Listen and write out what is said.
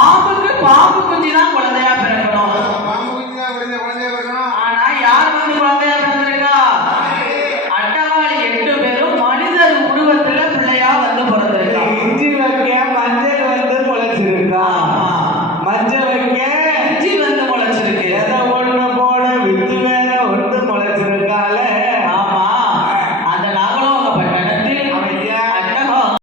பாம்புக்கு பாம்பு குஞ்சு தான் குழந்தையா பிறக்கணும். பாம்பு குஞ்சு தான் குழந்தையா பிறக்கணும். ஆனா யார் வந்து குழந்தையா பிறந்திருக்கா? அட்டவாளி 8 பேரும் மனிதர் உருவத்துல பிள்ளையா வந்து பிறந்திருக்கா. இஞ்சி வைக்க மஞ்சள் வந்து முளைச்சிருக்கா. மஞ்சள் வைக்க இஞ்சி வந்து முளைச்சிருக்கு. எதை ஒண்ணு போட வித்து வேற ஒன்று